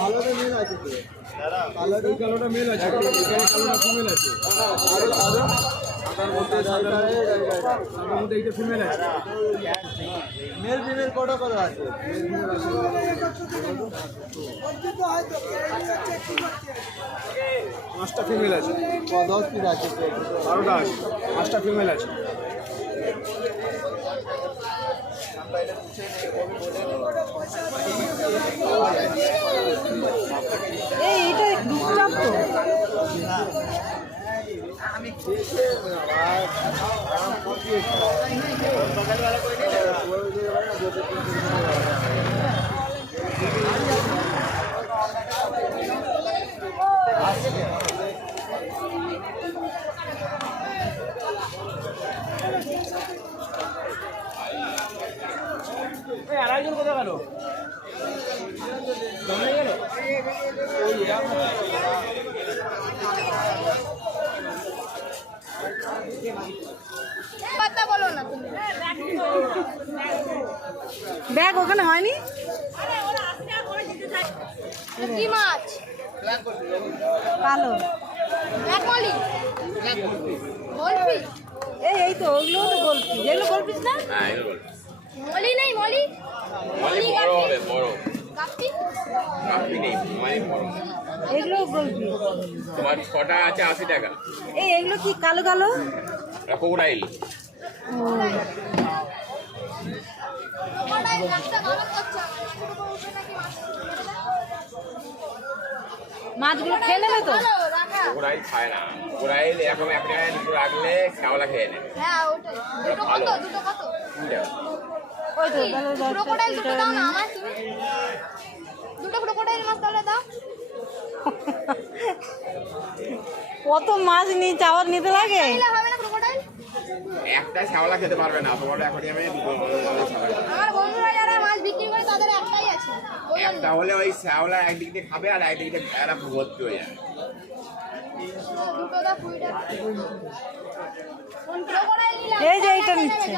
ভালোটা মেল আছে তো, কালোটা কালোটা মেল আছে, কালোটা ফিমেল আছে, এইটা ফিমেল আছে। মেল ফিমেল কটা কটা আছে? পাঁচটা ফিমেল আছে। 10 পিস আছে, 12টা আছে, 5টা ফিমেল আছে। এইটা দুধটা তো আড়াইজন কোথায় গেল? ব্যাগ ওখানে হয়নি? কি মাছ? কালো। মলি? এই তো ওগুলো তো গোলপিস, যেগুলো গোলপিস না? মলি নেই মলি? মানে বড় হবে, বড় গাপ্পি? কাপি নেই, মানে বড়। এগুলো গোলপিস। তোমার 6টা আছে 80 টাকা। এগুলো কি কালো কালো? ক্রোকোডাইল। ওটাই গাছটা গরম করছে। মাছগুলো খেয়ে নেবে তো? ভালো রাখা। ক্রোকোডাইল খায় না, ক্রোকোডাইল এরকম এক জায়গায় দুটো রাখলে শ্যাওলা খেয়ে নেয়। হ্যাঁ ওটাই। দুটো কত? দুটো কত? 2 টাকা। ওই তো তাহলে ক্রোকোডাইল দুটো দাও না আমার তুমি। দুটো ক্রোকোডাইল মাছ তাহলে দাও। কত মাছ নিয়ে চাওয়ার নিতে লাগে? নিলে হবে না ক্রোকোডাইল? একটা শ্যাওলা খেতে পারবে না, তোমার অ্যাকোয়ারিয়ামে দুটো আমার বন্ধুরা যারা মাছ বিক্রি করে তাদের একটাই আছে। একটা হলে ওই শ্যাওলা একদিক দিয়ে খাবে আর একদিক দিয়ে এরা ভর্তি হয়ে যাবে। দুটো দাও 20 টাকা। কোন ক্রোকোডাইল নিলে? এই যে এইটা নিচ্ছে।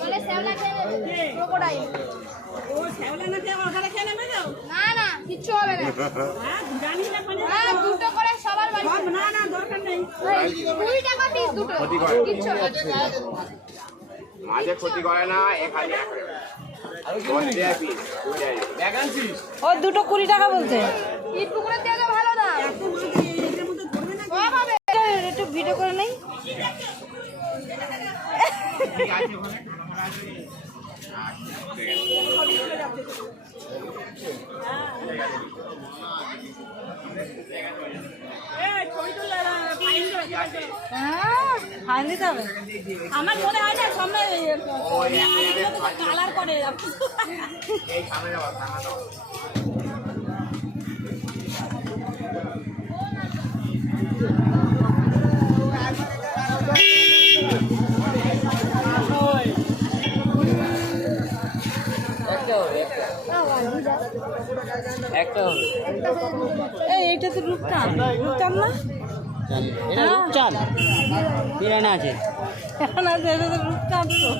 বলে শ্যাওলা খেয়ে নেবে। ক্রোকোডাইল। না না কিচ্ছু হবে না। হ্যাঁ দুটো করে সবার বাড়ি। না না দরকার নেই। 20 টাকা পিস দুটো। ক্ষতি করে। কিচ্ছু হবে না। মাঝে ক্ষতি করে না, এখানে ও দুটো 20 টাকা বলছে। ঈদ পুকুরের থেকে ভালো দাম। কম হবে। একটু ভিডিও করে নেই। হ্যাঁ ফাইন দিতে হবে। আমার মনে হয় না সামনে কালার করে এইটা তো রূপচান, রূপচান না? এটা রূপচাঁদ পিরানা আছে। না, এটা তো রূপচান তো।